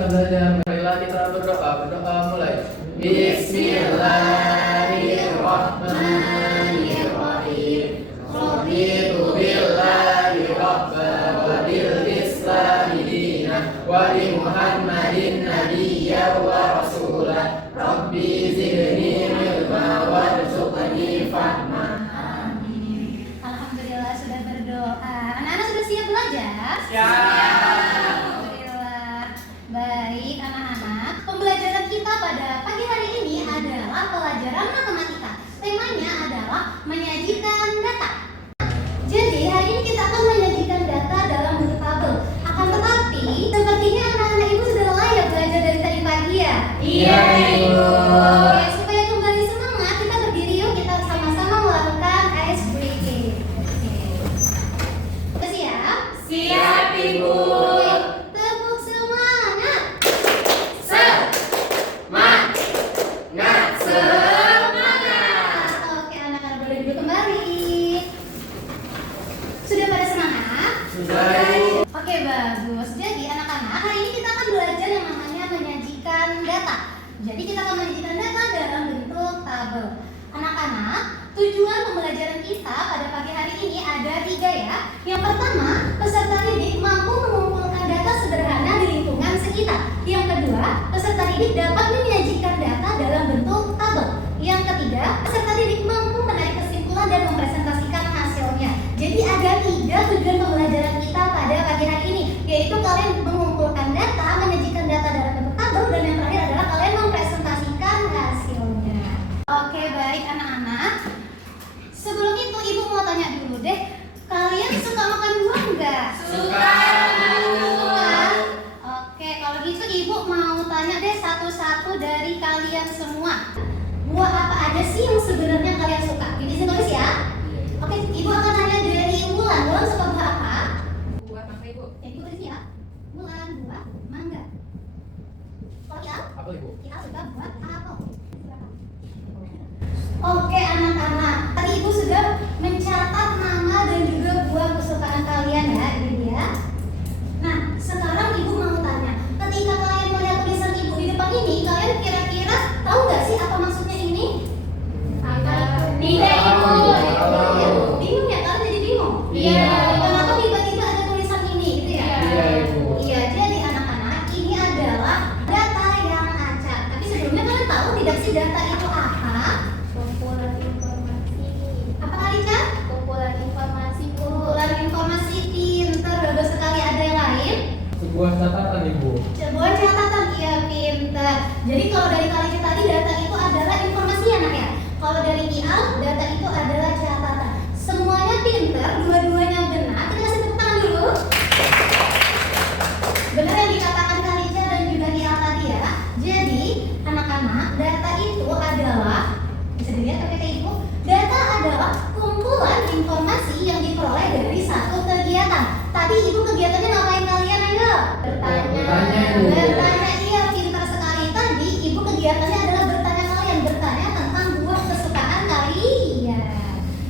kita belajar. Marilah kita berdoa. Berdoa mulai. Bismillahirrahmanirrahim. Raditu billahi rabban wa bil islami dinan wa bi Muhammadin nabiyyan wa rasulan. Rabbi zidni ilma warzuqni fahma. Amin. Alhamdulillah sudah berdoa. Anak-anak sudah siap belajar? Siap. Alhamdulillah. Baik anak-anak, pembelajaran kita pada pagi hari ini adalah pelajaran matematika. Temanya adalah menyajikan data. Jadi hari ini kita akan menyajikan data dalam bentuk tabel. Akan tetapi sepertinya anak-anak ibu sudah lelah ya belajar dari tadi pagi ya? Iya, Ibu. Oke, supaya kembali semangat, kita berdiri yuk, kita sama-sama melakukan ice breaking. Oke. Siap? Siap, Ibu. Oke, tepuk semangat. Semangat. Semangat. Oke, anak-anak boleh duduk kembali. Sudah pada semangat? Sudah, Ibu. Oke, bagus. Jadi anak-anak, hari ini kita akan belajar yang namanya menyajikan data. Jadi kita akan menyajikan data dalam bentuk tabel. Anak-anak, tujuan pembelajaran kita pada pagi hari ini ada 3 ya. Yang pertama, peserta didik mampu mengumpulkan data sederhana di lingkungan sekitar. Yang kedua, peserta didik dapat menyajikan data dalam bentuk tabel. Yang ketiga, peserta didik mampu menarik kesimpulan dan mempresentasikan hasilnya. Jadi ada 3 tujuan pembelajaran kita pada pagi hari ini, yaitu kalian mengumpulkan data, menyajikan data dalam bentuk tabel, dan yang terakhir adalah kalian mempresentasikan hasilnya. Oke, baik anak-anak. Sebelum itu ibu mau tanya dulu deh, kalian suka makan buah nggak? Suka. Suka. Oke, kalau gitu ibu mau tanya deh satu-satu dari kalian semua. Buah apa aja sih yang sebenarnya kalian suka? Ini saya tulis ya. Oke, ibu akan tanya dari Wulan. Wulan suka buah apa? Buah mangga, Ibu. Yang ibu tulis ya. Wulan buah mangga. Kalau Ial? Apa, Ibu? Ial suka buah apel. Oke anak-anak, tadi ibu sudah mencatat nama dan juga buah kesukaan kalian ya, ini dia. Nah, sekarang ibu mau tanya, ketika kalian melihat tulisan ibu di depan ini, kalian kira-kira tahu nggak sih apa maksudnya ini? Tidak ibu. Bingung ya, kalian jadi bingung? Iya. Kenapa tiba-tiba ada tulisan ini gitu ya? Iya, Ibu. Iya, jadi anak-anak ini adalah data yang acak. Tapi sebelumnya kalian tahu tidak sih data itu apa? Kumpulan informasi. Apa Alika? Kumpulan informasi. Kumpulan informasi. Pinter, bagus sekali. Ada yang lain? Sebuah catatan, Ibu. Sebuah catatan, iya pinter. Jadi kalau dari kalian tadi data itu adalah informasi ya nak ya. Kalau dari Ial, data itu adalah catatan. Semuanya pinter, dua-duanya benar. Kita kasih tepuk tangan dulu. Benar yang dikatakan Kalija dan juga Ial tadi ya. Jadi anak-anak, data itu adalah, bisa dilihat pakai ibu, data adalah kumpulan informasi yang diperoleh dari satu kegiatan. Tadi ibu kegiatannya ngapain kalian ayo? Bertanya, Ibu. Bertanya, iya pintar sekali. Tadi ibu kegiatannya adalah bertanya kalian, bertanya tentang buah kesukaan kalian.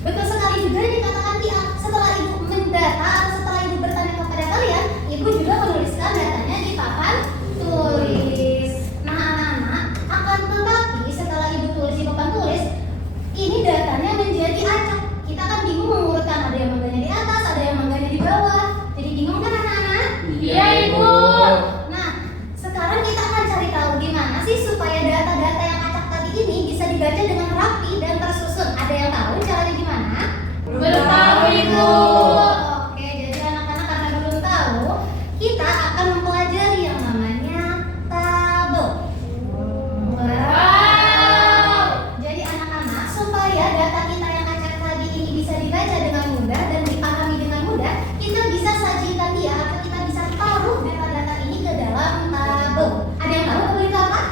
Betul sekali juga yang dikatakan Tia. Setelah ibu mendata atau setelah ibu bertanya kepada kalian, ibu juga menuliskan datanya di papan tulis. Nah anak-anak, akan tetapi setelah ibu tulis di papan tulis, ini datanya menjadi acak. Kita kan bingung mengurutkan, ada yang mangganya di atas, ada yang mangganya di bawah. Jadi bingung kan anak-anak? Iya, Ibu. Nah, sekarang kita akan cari tahu gimana sih supaya data-data yang acak tadi ini bisa dibaca dengan rapi dan tersusun. Ada yang tahu caranya gimana? Belum tahu, Ibu. Oke, jadi anak-anak karena belum tahu, kita akan mempelajari yang namanya tabel. Wow. Jadi anak-anak, supaya data kita yang acak tadi ini bisa dibaca dengan mudah dan dipahami dengan mudah, kita bisa sajikan dia atau kita bisa taruh data-data ini ke dalam tabel. Ada yang tahu tabel itu apa?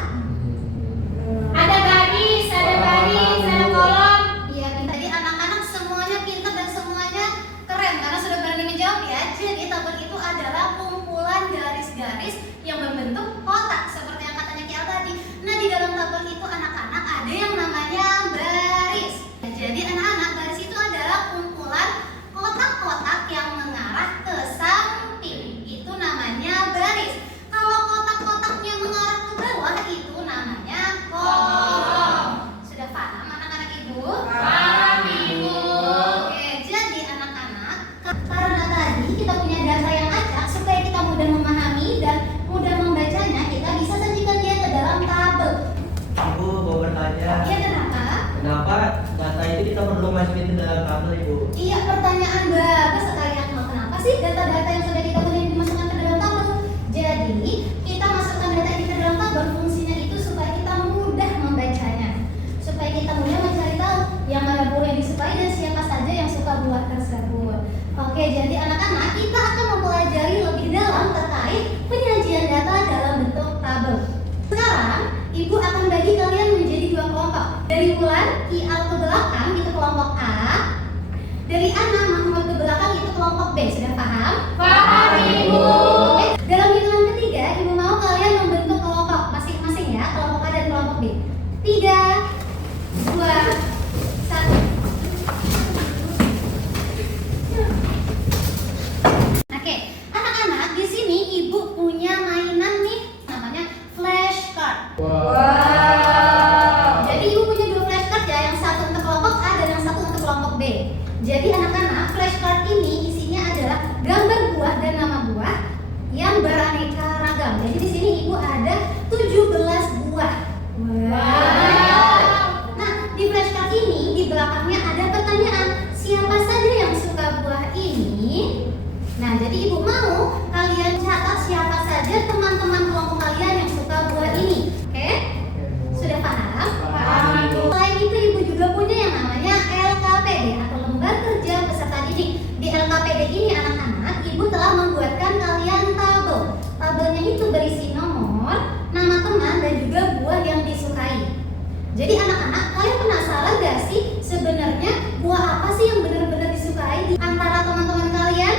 Ada baris, ada kolom. Iya, tadi anak-anak semuanya pintar dan semuanya keren karena sudah berani menjawab ya. Jadi tabel itu adalah kumpulan garis-garis yang berbentuk kotak seperti yang katanya Kial tadi. Nah, di dalam tabel itu anak-anak ada yang namanya baris. Jadi anak-anak, baris itu adalah kumpulan kotak-kotak yang mengarah ke samping. Itu namanya baris. Kalau kotak-kotak kita punya data yang acak supaya kita mudah memahami dan mudah membacanya, kita bisa sajikan dia ke dalam tabel. Ibu mau bertanya, Iya, kenapa? kenapa data itu kita perlu masukin ke dalam tabel, Ibu? Iya, pertanyaan bagus sekali Akmal. Kenapa sih data-data yang sudah kita punya dimasukkan ke dalam tabel? Jadi, kita masukkan data ini ke dalam tabel, fungsinya itu supaya kita mudah membacanya. Supaya kita mudah mencari tahu yang mana buah yang disukai dan siapa saja yang suka buah tersebut. Oke, jadi anak-anak, kita akan mempelajari lebih dalam terkait penyajian data dalam bentuk tabel. Sekarang, Ibu akan bagi kalian menjadi dua kelompok. Dari bulan, IAL ke belakang, itu kelompok A. Dari Ana, Mahmud ke belakang, itu kelompok B. Sudah paham? Paham, Ibu. Oke, dalam hitungan ketiga, Ibu mau kalian membentuk kelompok masing-masing ya, kelompok A dan kelompok B. 3, 2, 1. Oke, anak-anak, di sini Ibu punya mainan nih, namanya flashcard. Jadi Ibu punya dua flashcard ya, yang satu untuk kelompok A dan yang satu untuk kelompok B. Jadi anak-anak, flashcard ini isinya adalah gambar buah dan nama buah yang beraneka ragam. Jadi di sini Ibu ada 17 buah. Nah, di flashcard ini di belakangnya ada pertanyaan, siapa saja yang suka buah ini? Nah, jadi Ibu mau kalian catat siapa saja teman-teman kelompok kalian yang suka buah ini. Oke? Sudah paham? Paham, Ibu. Selain itu Ibu juga punya yang namanya LKPD atau lembar kerja peserta didik. Di LKPD ini anak-anak, Ibu telah membuatkan kalian tabel. Tabelnya itu berisi nomor, nama teman dan juga buah yang disukai. Jadi anak-anak, kalian penasaran gak sih sebenarnya buah apa sih yang benar-benar disukai di antara teman-teman kalian?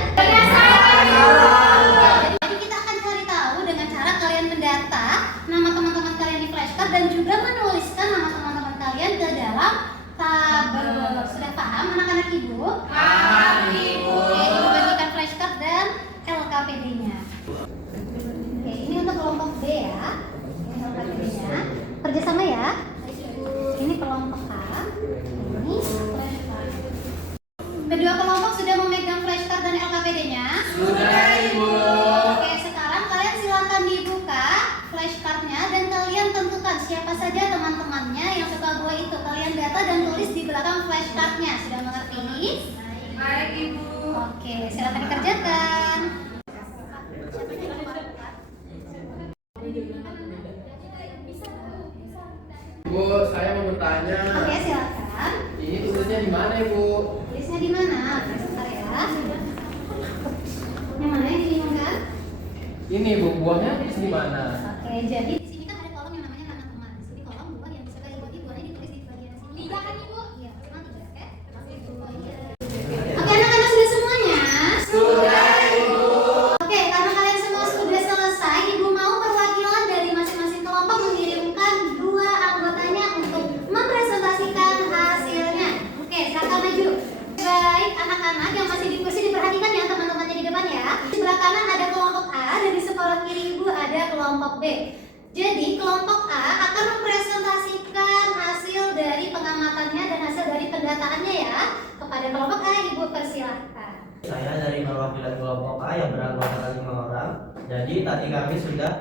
Jadi kita akan cari tahu dengan cara kalian mendata nama teman-teman kalian di flashcard dan juga menuliskan nama teman-teman kalian ke dalam tabel. Sudah paham anak-anak Ibu? Paham, Ibu. Oke, Ibu bagikan flashcard dan LKPD-nya. Oke, ini untuk kelompok B ya. Ini LKPD-nya. Kerjasama ya. Ini kelompok A. Ini flashcard. Kedua kelompok sudah memegang flashcard dan LKPD-nya? Sudah, Ibu. Oke, sekarang kalian silakan dibuka flashcardnya dan kalian tentukan siapa saja teman-temannya yang suka buah itu. Kalian data dan tulis di belakang flashcardnya. Sudah mengerti? Baik, Ibu. Oke, silakan dikerjakan. Bu, saya mau bertanya. Oke, silakan. Ini tulisnya di mana, Ibu? Tulisnya di mana? Sebentar ya. Yang mana yang dibingungkan? Ini, Bu, buahnya di mana? Oke, jadi di sini kan ada kolom yang namanya nama teman. Di sini kolom buah yang disukai buah ini, buahnya ditulis di bagian sini. Tiga kan, Ibu? Iya, cuma 3, oke? Oke, anak-anak sudah semuanya? Sudah, Ibu. Oke, karena kalian semua sudah selesai, Ibu mau perwakilan dari masing-masing kelompok mengirimkan 2 anggotanya untuk mempresentasikan hasilnya. Oke, silakan maju. Baik, anak-anak yang masih di kursi diperhatikan ya teman-temannya di depan ya. Di sebelah kanan ada kelompok A dan di sebelah kiri Ibu ada kelompok B. Jadi kelompok A akan mempresentasikan hasil dari pengamatannya dan hasil dari pendataannya ya. Kepada kelompok A, Ibu persilahkan. Saya dari perwakilan kelompok A yang beranggotakan 5 orang. Jadi tadi kami sudah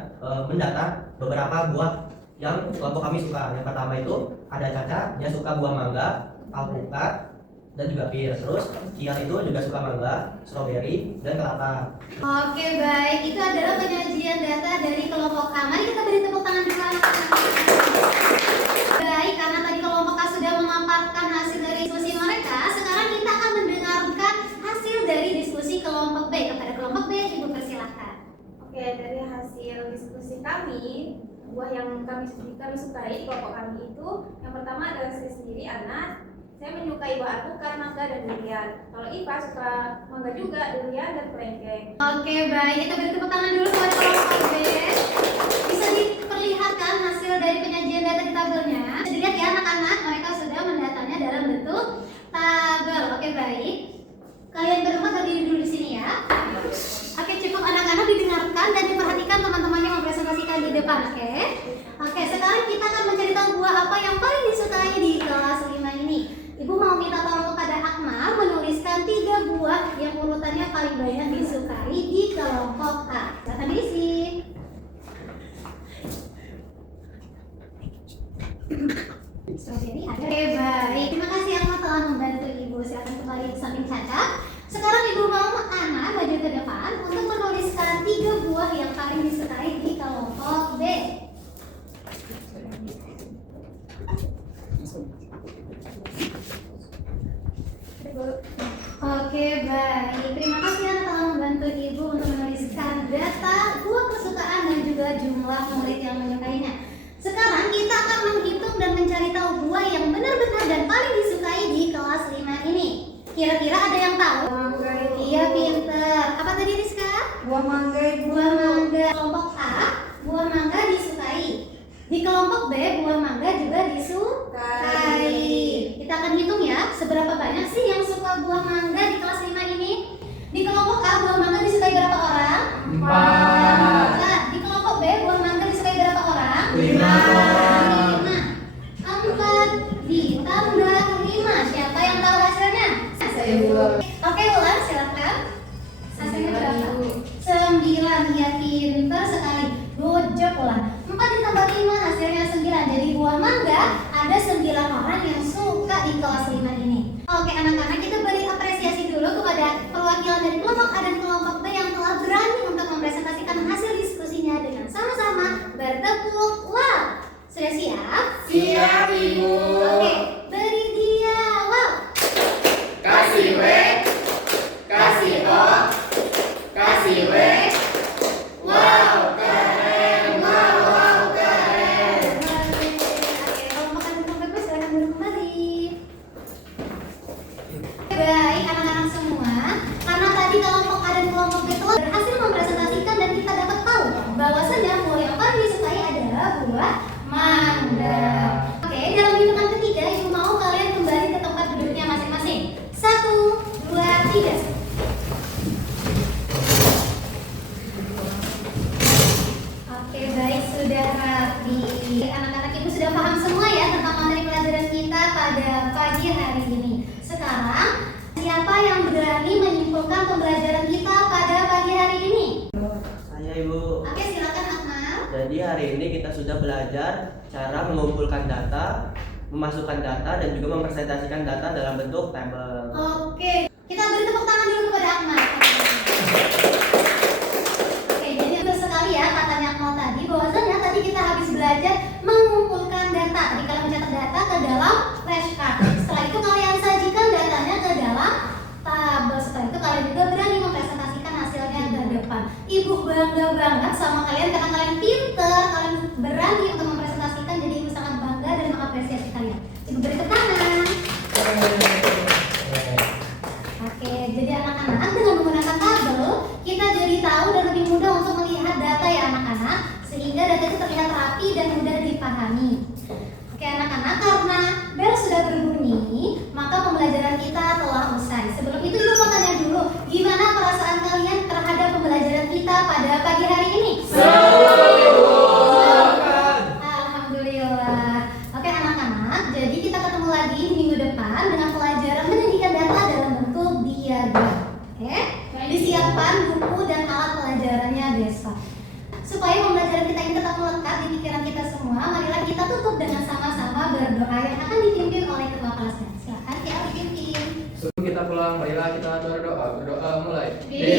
mendata beberapa buah yang kelompok kami suka. Yang pertama itu ada Caca, dia suka buah mangga, alpukat, dan juga pir. Terus Kian itu juga suka mangga, stroberi, dan kelapa. Oke, baik. Itu adalah penyajian data dari kelompok A. Mari kita beri tepuk tangan dulu anak-anak. Baik, karena tadi kelompok A sudah memaparkan hasil dari diskusi mereka, sekarang kita akan mendengarkan hasil dari diskusi kelompok B. Kepada kelompok B, Ibu persilahkan. Oke, dari hasil diskusi kami, buah yang kami sukai kelompok kami itu yang pertama adalah saya sendiri Ana. Saya menyukai buah alpukat, mangga, dan durian. Kalau Ipa suka mangga juga, durian, dan kelengkeng. Oke, baik. Kita beri tepuk tangan dulu buat kelompok B. Bisa diperlihatkan hasil dari penyajian data di tabelnya. Bisa dilihat ya anak-anak, mereka sudah mendatanya dalam bentuk tabel. Oke, baik. Kalian berempat berdiri dulu di sini ya. Oke, cukup anak-anak didengarkan dan diperhatikan teman-temannya mempresentasikan di depan, oke? Oke, sekarang kita akan mencari tahu buah apa yang paling disukai di kelas 5 ini. Ibu mau minta tolong kepada Akmal menuliskan 3 buah yang urutannya paling banyak disukai. lainnya. Sekarang kita akan menghitung dan mencari tahu buah yang benar-benar dan paling disukai di kelas 5 ini. Kira-kira ada yang tahu? Mangga itu. Iya, pinter. Apa tadi, Rizka? Buah mangga itu. Buah mangga. Kelompok A, buah mangga disukai. Di kelompok B, buah mangga juga disukai. Kita akan hitung ya, seberapa banyak sih yang suka buah mangga di kelas 5 ini? Di kelompok A, buah mangga disukai berapa orang? 4. Nah, di kelompok B, buah mangga disukai berapa orang? 5. 4 ditambah 5. Siapa yang tahu hasilnya? Saya dulu. Oke, Ulan, silakan. Hasilnya berapa? 9. Ya, pinter sekali. Good job, Ulan. 4 ditambah 5 hasilnya 9. Jadi buah mangga ada 9 orang yang suka di kelas 5 ini. Oke, anak-anak, kita beri apresiasi dulu kepada perwakilan dari kelompok A dan kelompok B yang telah berani untuk mempresentasikan hasil diskusinya dengan sama-sama bertepuk. Wow, sudah siap? Siap, Ibu. Oke, beri dia. Wow. Kasih W, kasih O, kasih W. Wow, keren. Wow, keren. Oke, kelompok A dan kelompok B silakan duduk kembali. Baik, anak-anak semua, karena tadi kelompok A dan kelompok B telah berhasil mempresentasikan dan kita dapat tahu bahwasanya buah yang paling disukai adalah buah mangga. Oke, dalam hitungan ketiga, Ibu mau kalian kembali ke tempat duduknya masing-masing. 1, 2, 3. Oke, baik, sudah rapi. Anak-anak Ibu sudah paham semua ya tentang materi pelajaran kita pada pagi hari ini. Sekarang, siapa yang berani menyimpulkan pembelajaran kita pada pagi hari ini? Saya Ibu. Oke, silakan Akmal. Jadi hari ini kita sudah belajar cara mengumpulkan data, memasukkan data, dan juga mempresentasikan data dalam bentuk tabel. Oke, kita beri tepuk tangan dulu kepada Akmal. Oke, jadi betul sekali ya katanya Akmal tadi bahwasanya tadi kita habis belajar mengumpulkan data. Tadi kalian mencatat data ke dalam flashcard. Setelah itu kalian sajikan datanya ke dalam tabel. Setelah itu kalian juga berani mempresentasikan hasilnya ke depan. Ibu bangga banget sama kalian karena kalian pinter, kalian berani untuk mempresentasikan. Jadi ibu sangat bangga dan mengapresiasi kalian. Ibu beri tepuk tangan. Oke, jadi anak-anak dengan menggunakan tabel kita jadi tahu dan lebih mudah untuk melihat data ya anak-anak, sehingga data itu terlihat rapi dan mudah dipahami. Oke anak-anak, karena bel sudah berbunyi, maka pembelajaran kita telah usai. Sebelum itu ibu mau tanya dulu, gimana perasaan kalian terhadap pembelajaran kita pada pagi hari ini? Alhamdulillah. Oke anak-anak, jadi kita ketemu lagi minggu depan dengan pelajaran menyajikan data dalam bentuk diagram. Oke, disiapkan buku dan alat pelajarannya besok. Supaya pembelajaran kita ini tetap melekat di pikiran kita semua, marilah kita tutup dengan sama-sama berdoa yang akan dipimpin oleh ketua kelasnya. Silakan kita dipimpin. Sebelum kita pulang, marilah kita berdoa. Berdoa mulai. Di